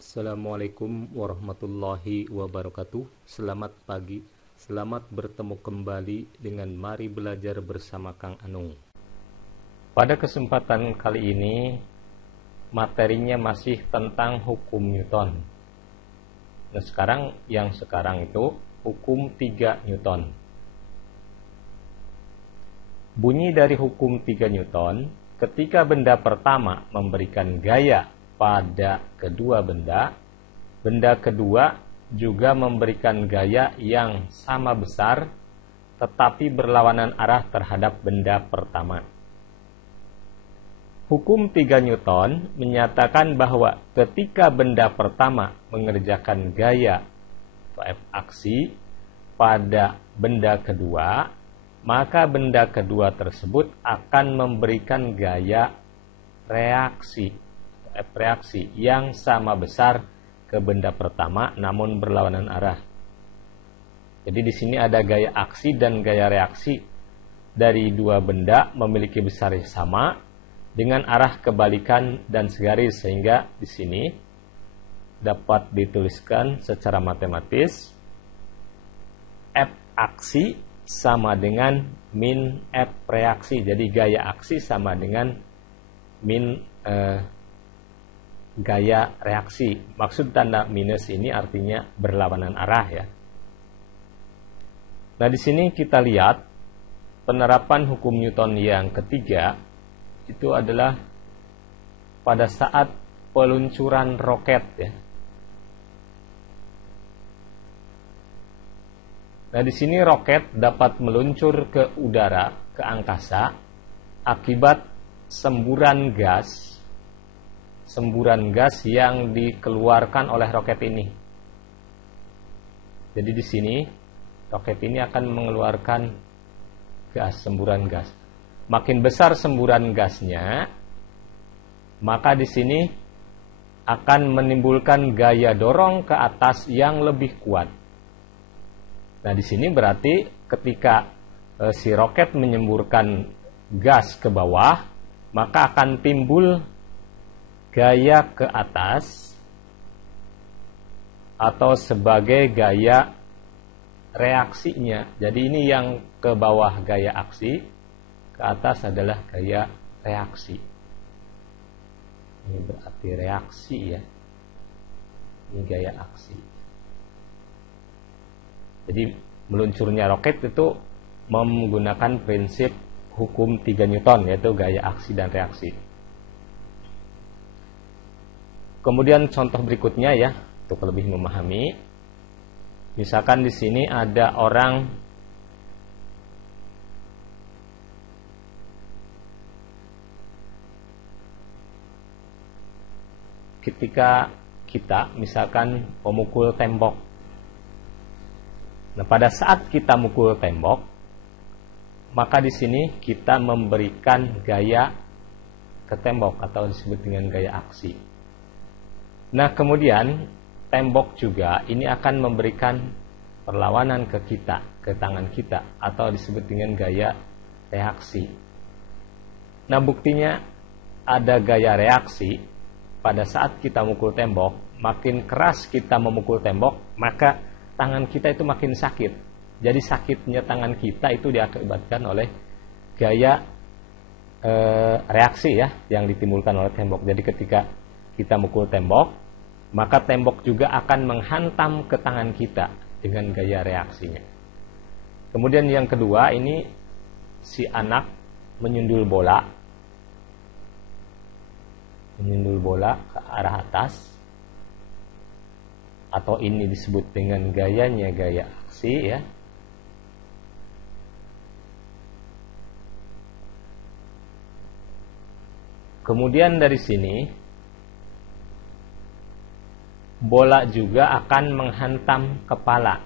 Assalamualaikum warahmatullahi wabarakatuh. Selamat pagi. Selamat bertemu kembali dengan Mari Belajar bersama Kang Anung. Pada kesempatan kali ini materinya masih tentang hukum Newton. Nah, sekarang itu hukum 3 Newton. Bunyi dari hukum 3 Newton, ketika benda pertama memberikan gaya pada kedua benda, benda kedua juga memberikan gaya yang sama besar tetapi berlawanan arah terhadap benda pertama. Hukum 3 Newton menyatakan bahwa ketika benda pertama mengerjakan gaya atau F aksi pada benda kedua, maka benda kedua tersebut akan memberikan gaya reaksi yang sama besar ke benda pertama namun berlawanan arah. Jadi di sini ada gaya aksi dan gaya reaksi dari dua benda memiliki besar yang sama dengan arah kebalikan dan segaris, sehingga di sini dapat dituliskan secara matematis F aksi sama dengan min F reaksi. Jadi gaya aksi sama dengan min gaya reaksi. Maksud tanda minus ini artinya berlawanan arah ya. Nah, di sini kita lihat penerapan hukum Newton yang ketiga itu adalah pada saat peluncuran roket ya. Nah, di sini roket dapat meluncur ke udara, ke angkasa akibat semburan gas yang dikeluarkan oleh roket ini. Jadi di sini roket ini akan mengeluarkan semburan gas. Makin besar semburan gasnya, maka di sini akan menimbulkan gaya dorong ke atas yang lebih kuat. Nah, di sini berarti ketika si roket menyemburkan gas ke bawah, maka akan timbul gaya ke atas atau sebagai gaya reaksinya. Jadi ini yang ke bawah gaya aksi, ke atas adalah gaya reaksi. Ini berarti reaksi ya. Ini gaya aksi. Jadi meluncurnya roket itu menggunakan prinsip hukum 3 Newton, yaitu gaya aksi dan reaksi. Kemudian contoh berikutnya ya, untuk lebih memahami. Misalkan di sini ada orang ketika kita misalkan memukul tembok. Nah, pada saat kita mukul tembok, maka di sini kita memberikan gaya ke tembok atau disebut dengan gaya aksi. Nah, kemudian tembok juga ini akan memberikan perlawanan ke kita, ke tangan kita, atau disebut dengan gaya reaksi. Nah, buktinya ada gaya reaksi pada saat kita mukul tembok. Makin keras kita memukul tembok, maka tangan kita itu makin sakit. Jadi sakitnya tangan kita itu diakibatkan oleh gaya reaksi ya yang ditimbulkan oleh tembok. Jadi ketika kita mukul tembok, maka tembok juga akan menghantam ke tangan kita dengan gaya reaksinya. Kemudian yang kedua, ini si anak menyundul bola ke arah atas, atau ini disebut dengan gayanya gaya aksi ya. Kemudian dari sini bola juga akan menghantam kepala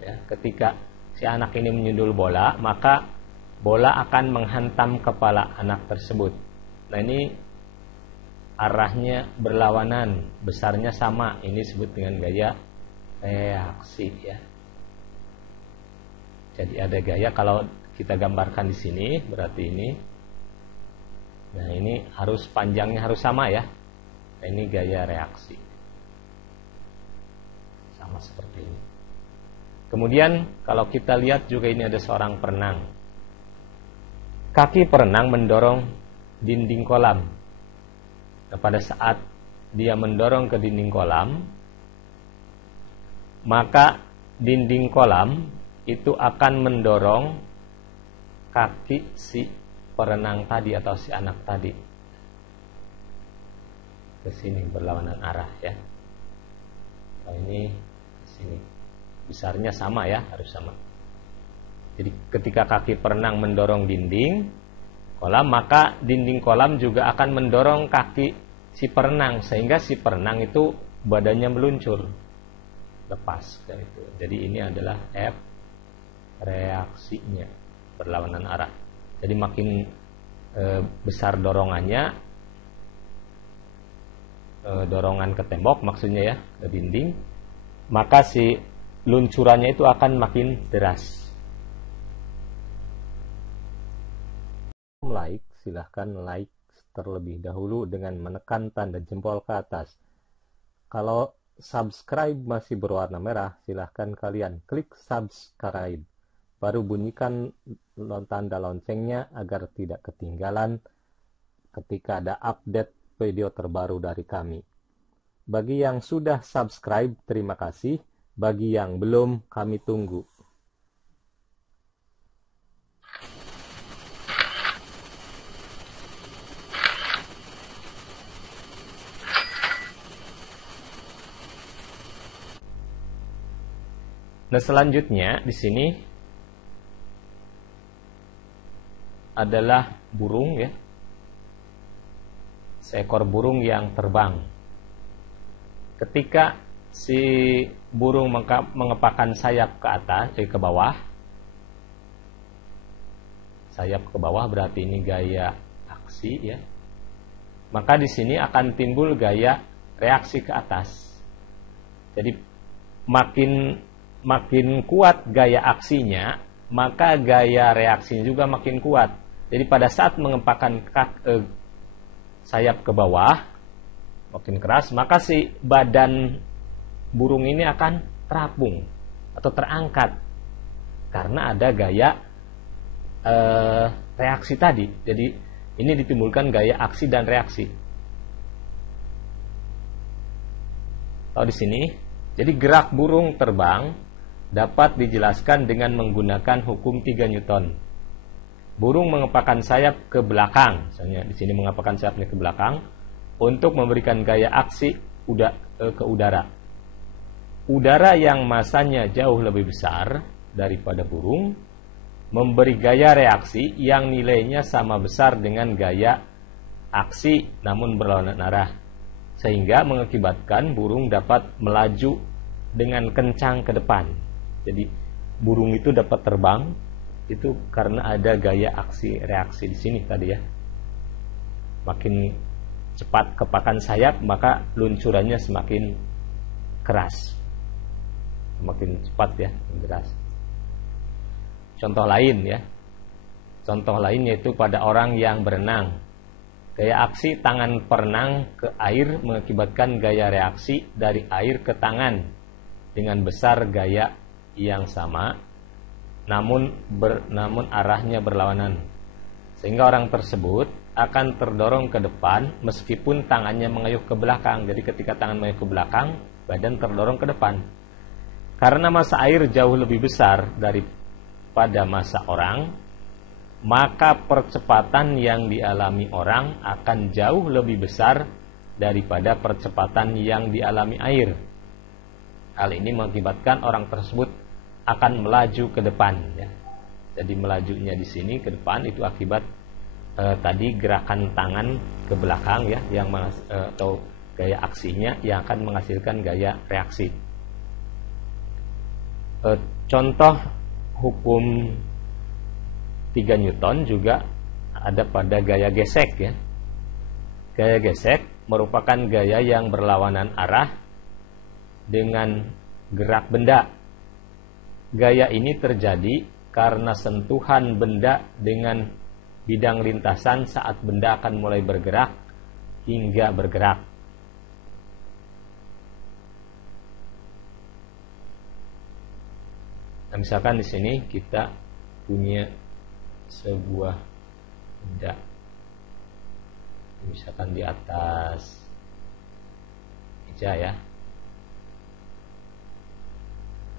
ya. Ketika si anak ini menyundul bola, maka bola akan menghantam kepala anak tersebut. Nah, ini arahnya berlawanan, besarnya sama. Ini disebut dengan gaya reaksi ya. Jadi ada gaya, kalau kita gambarkan di sini berarti ini. Nah, ini harus panjangnya harus sama ya. Nah, ini gaya reaksi. sama seperti ini. Kemudian kalau kita lihat juga ini ada seorang perenang. Kaki perenang mendorong dinding kolam. Nah, pada saat dia mendorong ke dinding kolam, maka dinding kolam itu akan mendorong kaki si perenang tadi atau si anak tadi ke sini berlawanan arah ya. Nah, ini ke sini. Besarnya sama ya, harus sama. Jadi ketika kaki perenang mendorong dinding kolam, maka dinding kolam juga akan mendorong kaki si perenang, sehingga si perenang itu badannya meluncur, lepas kayak itu. Jadi ini adalah F reaksinya, berlawanan arah. Jadi makin besar dorongannya, dorongan ke tembok maksudnya ya, ke dinding, maka si luncurannya itu akan makin deras. Like, silahkan like terlebih dahulu dengan menekan tanda jempol ke atas. Kalau subscribe masih berwarna merah, silahkan kalian klik subscribe. Baru bunyikan tanda loncengnya agar tidak ketinggalan ketika ada update video terbaru dari kami. Bagi yang sudah subscribe, terima kasih. Bagi yang belum, kami tunggu. Nah, selanjutnya di sini adalah burung ya. Seekor burung yang terbang. Ketika si burung mengepakkan sayap ke atas, ke bawah. Sayap ke bawah berarti ini gaya aksi ya. Maka di sini akan timbul gaya reaksi ke atas. Jadi makin kuat gaya aksinya, maka gaya reaksinya juga makin kuat. Jadi pada saat mengepakkan sayap ke bawah makin keras, maka si badan burung ini akan terapung atau terangkat karena ada gaya reaksi tadi. Jadi ini ditimbulkan gaya aksi dan reaksi. Tahu di sini? Jadi gerak burung terbang dapat dijelaskan dengan menggunakan hukum 3 Newton. Burung mengepakkan sayap ke belakang, misalnya di sini mengepakkan sayapnya ke belakang untuk memberikan gaya aksi ke udara. Udara yang masanya jauh lebih besar daripada burung memberi gaya reaksi yang nilainya sama besar dengan gaya aksi namun berlawanan arah, sehingga mengakibatkan burung dapat melaju dengan kencang ke depan. Jadi burung itu dapat terbang itu karena ada gaya aksi reaksi di sini tadi ya. Makin cepat kepakan sayap, maka luncurannya semakin keras, semakin cepat ya, deras. Contoh lain ya, contoh lain yaitu pada orang yang berenang. Gaya aksi tangan perenang ke air mengakibatkan gaya reaksi dari air ke tangan dengan besar gaya yang sama, namun arahnya berlawanan, sehingga orang tersebut akan terdorong ke depan meskipun tangannya mengayuh ke belakang. Jadi ketika tangan mengayuh ke belakang, badan terdorong ke depan. Karena massa air jauh lebih besar daripada massa orang, maka percepatan yang dialami orang akan jauh lebih besar daripada percepatan yang dialami air. Hal ini mengakibatkan orang tersebut akan melaju ke depan ya. Jadi melajunya di sini ke depan itu akibat tadi gerakan tangan ke belakang ya, yang atau gaya aksinya yang akan menghasilkan gaya reaksi. Contoh hukum 3 Newton juga ada pada gaya gesek ya. Gaya gesek merupakan gaya yang berlawanan arah dengan gerak benda. Gaya ini terjadi karena sentuhan benda dengan bidang lintasan saat benda akan mulai bergerak hingga bergerak. misalkan di sini kita punya sebuah benda, misalkan di atas meja ya.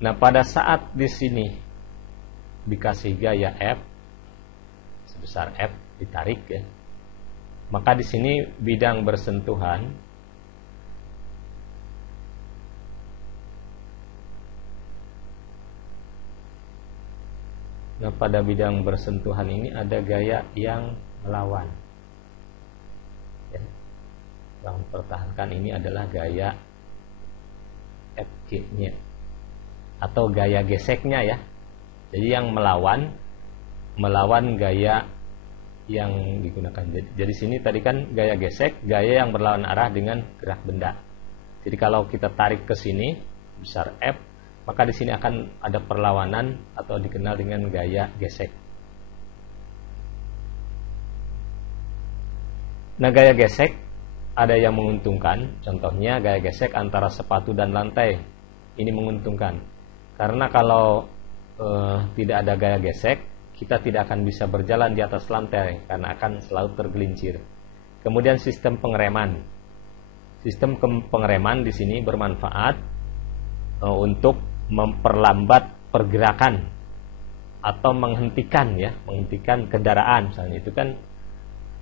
Nah, pada saat di sini dikasih gaya F sebesar F ditarik ya, maka di sini bidang bersentuhan pada bidang bersentuhan ini ada gaya yang melawan ya. Yang pertahankan ini adalah gaya FG-nya atau gaya geseknya ya. Jadi yang melawan gaya yang digunakan. Jadi sini tadi kan gaya gesek, gaya yang berlawan arah dengan gerak benda. Jadi kalau kita tarik ke sini besar F, maka di sini akan ada perlawanan atau dikenal dengan gaya gesek. Nah, gaya gesek ada yang menguntungkan. Contohnya gaya gesek antara sepatu dan lantai. Ini menguntungkan. Karena kalau tidak ada gaya gesek, kita tidak akan bisa berjalan di atas lantai karena akan selalu tergelincir. Kemudian sistem pengereman. Sistem pengereman di sini bermanfaat untuk memperlambat pergerakan atau menghentikan kendaraan misalnya, itu kan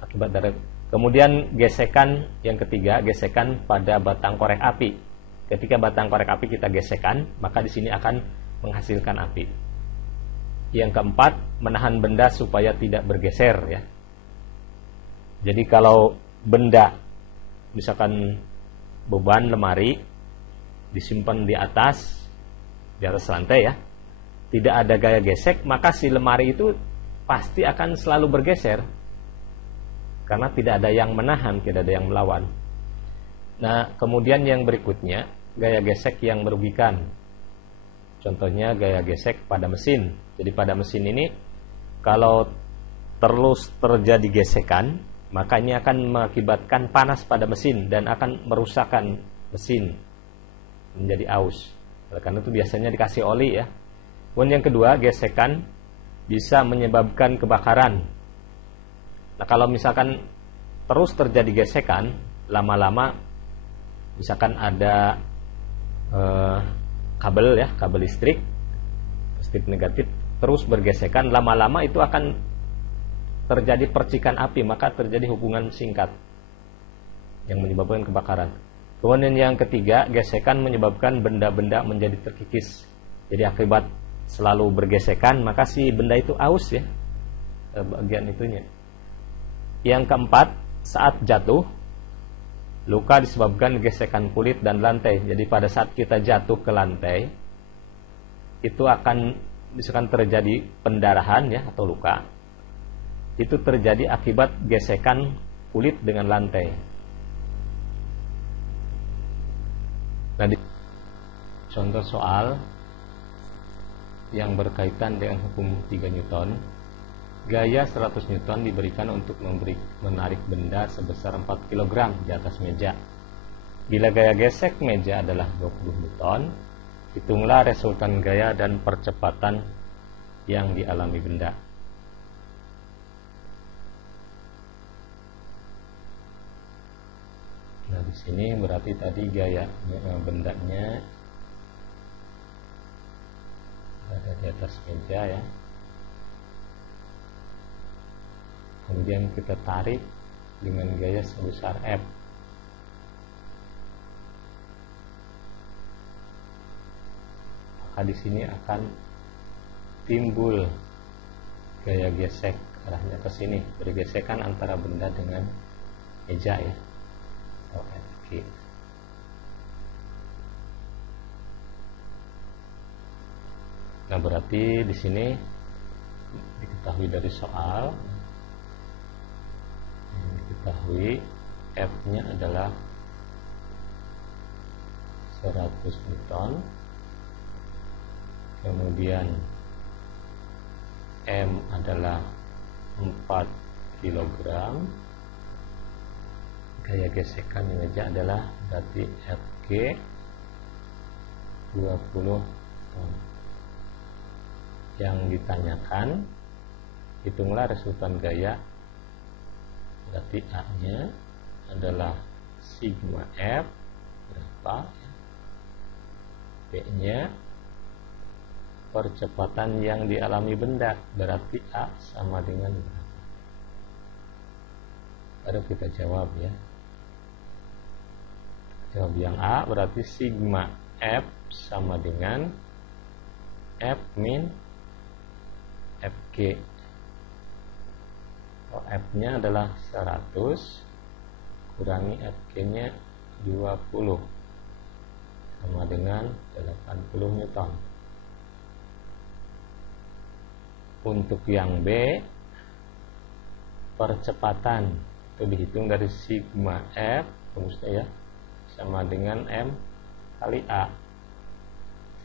akibat dari. Kemudian gesekan yang ketiga, gesekan pada batang korek api. Ketika batang korek api kita gesekan, maka di sini akan menghasilkan api. Yang keempat, menahan benda supaya tidak bergeser ya. Jadi kalau benda misalkan beban lemari disimpan di atas lantai ya, tidak ada gaya gesek, maka si lemari itu pasti akan selalu bergeser karena tidak ada yang menahan, tidak ada yang melawan. Nah, kemudian yang berikutnya, gaya gesek yang merugikan. Contohnya gaya gesek pada mesin. Jadi pada mesin ini kalau terus terjadi gesekan, maka ini akan mengakibatkan panas pada mesin dan akan merusakkan mesin menjadi aus. Karena itu biasanya dikasih oli ya. Kemudian yang kedua, gesekan bisa menyebabkan kebakaran. Nah, kalau misalkan terus terjadi gesekan, lama-lama misalkan ada kabel listrik positif negatif terus bergesekan, lama-lama itu akan terjadi percikan api, maka terjadi hubungan singkat yang menyebabkan kebakaran. Kemudian yang ketiga, gesekan menyebabkan benda-benda menjadi terkikis. Jadi akibat selalu bergesekan, maka si benda itu aus ya, bagian itunya. Yang keempat, saat jatuh, luka disebabkan gesekan kulit dan lantai. Jadi pada saat kita jatuh ke lantai, itu akan misalkan terjadi pendarahan ya atau luka. Itu terjadi akibat gesekan kulit dengan lantai. Nah, contoh soal yang berkaitan dengan hukum 3 Newton. Gaya 100 Newton diberikan untuk menarik benda sebesar 4 kg di atas meja. Bila gaya gesek meja adalah 20 Newton, hitunglah resultan gaya dan percepatan yang dialami benda. Nah, di sini berarti tadi gaya bendanya ada di atas meja ya. Kemudian kita tarik dengan gaya sebesar F. Maka di sini akan timbul gaya gesek arahnya ke sini, bergesekan antara benda dengan meja ya. Oke. Nah, berarti di sini diketahui dari soal, diketahui F-nya adalah 100 Newton, kemudian M adalah 4 kg, gaya gesekan meja adalah berarti Fg 20 ton. yang ditanyakan, hitunglah resultan gaya. Berarti A-nya adalah sigma F berapa, B-nya percepatan yang dialami benda, berarti A sama dengan berapa. Baru kita jawab ya. Jawab yang A, berarti sigma F sama dengan F min Fg. F-nya adalah 100 kurangi Fg-nya 20 sama dengan 80 Newton. Untuk yang B, percepatan itu dihitung dari sigma F rumusnya ya, sama dengan M kali A.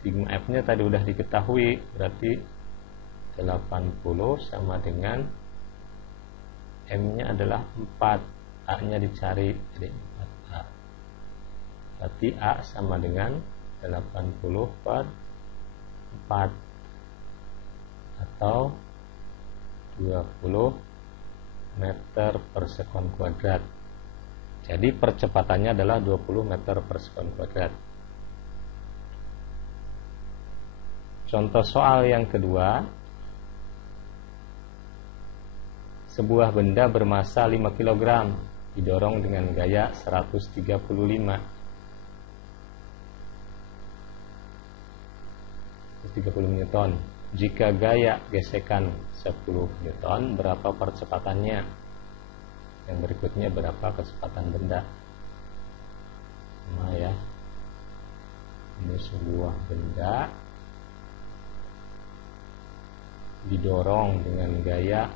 Sigma F-nya tadi udah diketahui, berarti 80 sama dengan M-nya adalah 4, A-nya dicari, jadi 4A. Berarti A sama dengan 80 per 4 atau 20 meter per sekon kuadrat. Jadi percepatannya adalah 20 meter per sekon kuadrat. Contoh soal yang kedua, sebuah benda bermasa 5 kg didorong dengan gaya 135 Newton. Jika gaya gesekan 10 Newton, berapa percepatannya? Yang berikutnya berapa kecepatan benda? Sama ya. Ini sebuah benda didorong dengan gaya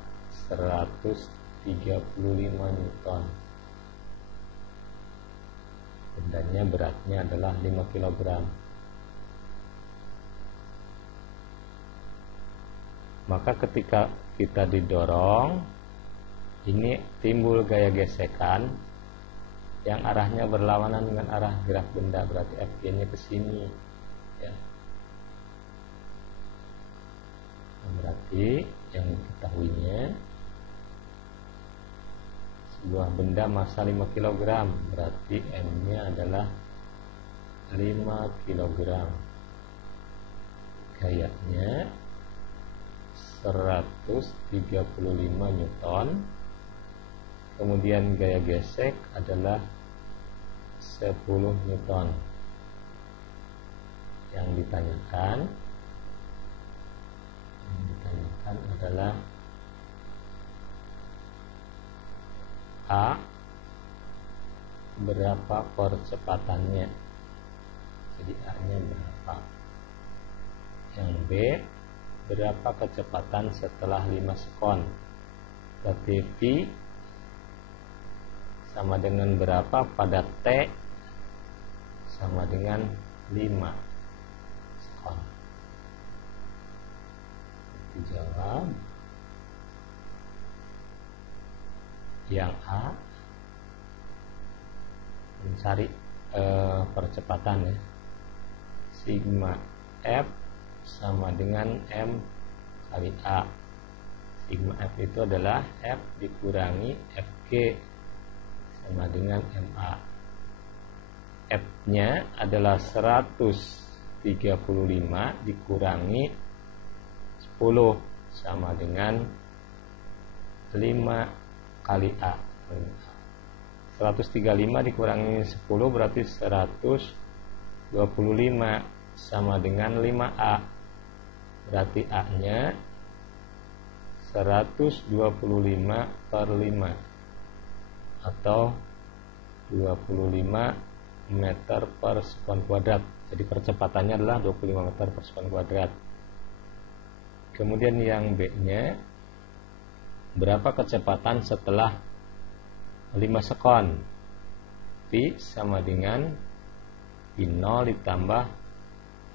135 Newton. Bendanya beratnya adalah 5 kg. Maka ketika kita didorong, ini timbul gaya gesekan yang arahnya berlawanan dengan arah gerak benda, berarti Fg-nya ke sini ya. Berarti yang diketahuinya, sebuah benda massa 5 kg, berarti M-nya adalah 5 kg. Gayanya 135 Newton. Kemudian gaya gesek adalah 10 Newton. Yang ditanyakan adalah A, berapa percepatannya? Jadi A-nya berapa? Yang B, berapa kecepatan setelah 5 sekon? Berarti V sama dengan berapa pada T sama dengan 5 sekon. Dijawab yang A, mencari percepatan ya. Sigma F sama dengan M kali A. Sigma F itu adalah F dikurangi Fg sama dengan MA. F-nya adalah 135 dikurangi 10 sama dengan 5 kali A. 135 dikurangi 10 berarti 125 sama dengan 5A. Berarti A-nya 125 per 5 atau 25 meter per sekon kuadrat. Jadi percepatannya adalah 25 meter per sekon kuadrat. Kemudian yang B-nya, berapa kecepatan setelah 5 sekon? V sama dengan V0 ditambah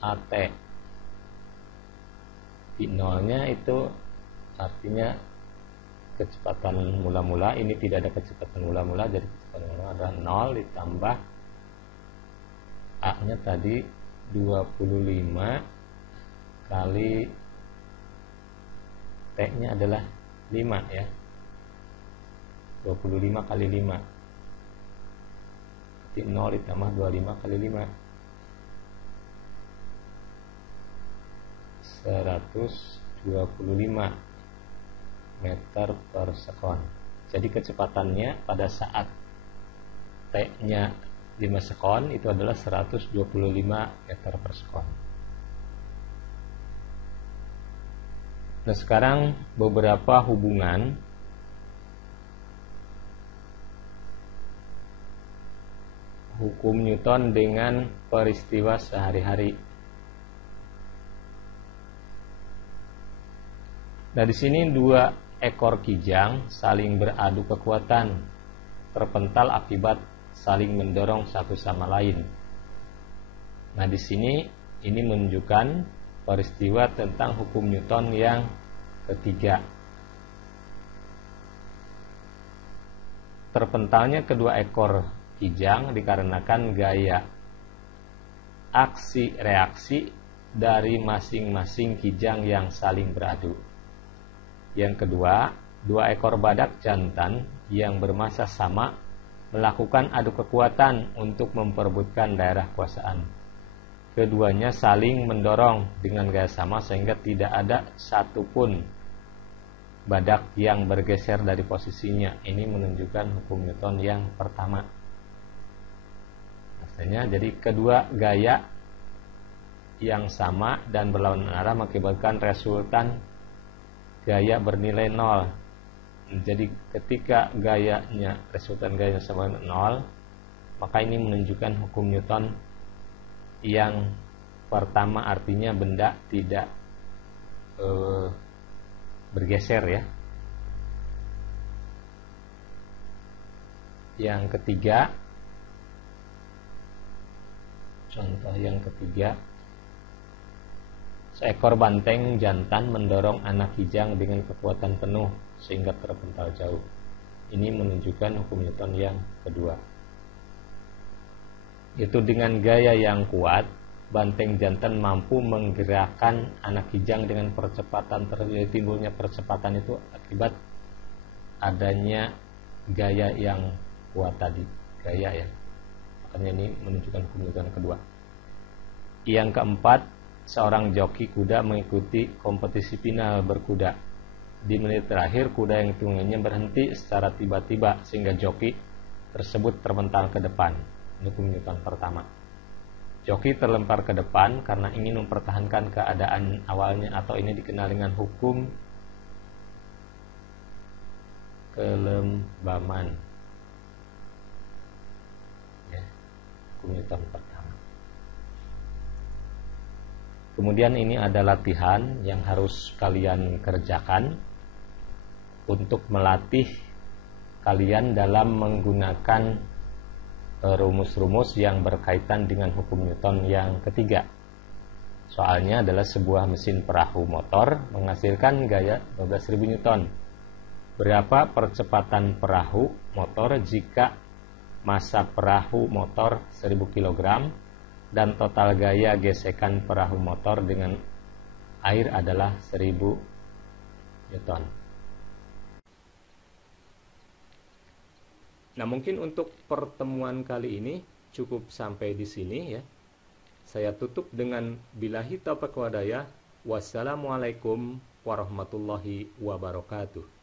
AT. V0 nya itu artinya kecepatan mula-mula. Ini tidak ada kecepatan mula-mula, jadi kecepatan mula adalah 0 ditambah A nya tadi 25 kali T-nya adalah 5 ya. 25 kali 5. Berarti 0 ditambah 25 kali 5. 125 meter per sekon. Jadi kecepatannya pada saat T-nya 5 sekon itu adalah 125 meter per sekon. Nah, sekarang beberapa hubungan hukum Newton dengan peristiwa sehari-hari. Nah, di sini dua ekor kijang saling beradu kekuatan, terpental akibat saling mendorong satu sama lain. Nah, di sini ini menunjukkan peristiwa tentang hukum Newton yang ketiga. Terpentalnya kedua ekor kijang dikarenakan gaya aksi reaksi dari masing-masing kijang yang saling beradu. Yang kedua, dua ekor badak jantan yang bermassa sama melakukan adu kekuatan untuk memperebutkan daerah kuasaan. Keduanya saling mendorong dengan gaya sama sehingga tidak ada satupun badak yang bergeser dari posisinya. Ini menunjukkan hukum Newton yang pertama. Maksudnya, jadi kedua gaya yang sama dan berlawanan arah mengakibatkan resultan gaya bernilai 0. Jadi ketika resultan gayanya sama dengan 0, maka ini menunjukkan hukum Newton yang pertama, artinya benda tidak bergeser ya. Yang ketiga, contoh yang ketiga, seekor banteng jantan mendorong anak kijang dengan kekuatan penuh sehingga terpental jauh. Ini menunjukkan hukum Newton yang kedua. Itu dengan gaya yang kuat, banteng jantan mampu menggerakkan anak kijang dengan percepatan. Terjadi timbulnya percepatan itu akibat adanya gaya yang kuat tadi. Gaya ya. Makanya ini menunjukkan hukum Newton kedua. Yang keempat, seorang joki kuda mengikuti kompetisi final berkuda. Di menit terakhir, kuda yang tunggannya berhenti secara tiba-tiba sehingga joki tersebut terpental ke depan. Ini hukum Newton pertama. Joki terlempar ke depan karena ingin mempertahankan keadaan awalnya, atau ini dikenal dengan hukum kelembaman. Ya, hukum Newton pertama. Kemudian ini ada latihan yang harus kalian kerjakan untuk melatih kalian dalam menggunakan rumus-rumus yang berkaitan dengan hukum Newton yang ketiga. Soalnya adalah sebuah mesin perahu motor menghasilkan gaya 12.000 Newton. Berapa percepatan perahu motor jika massa perahu motor 1000 kg dan total gaya gesekan perahu motor dengan air adalah 1000 Newton. Nah, mungkin untuk pertemuan kali ini cukup sampai di sini ya. Saya tutup dengan billahi taufiq wal hidayah. Wassalamualaikum warahmatullahi wabarakatuh.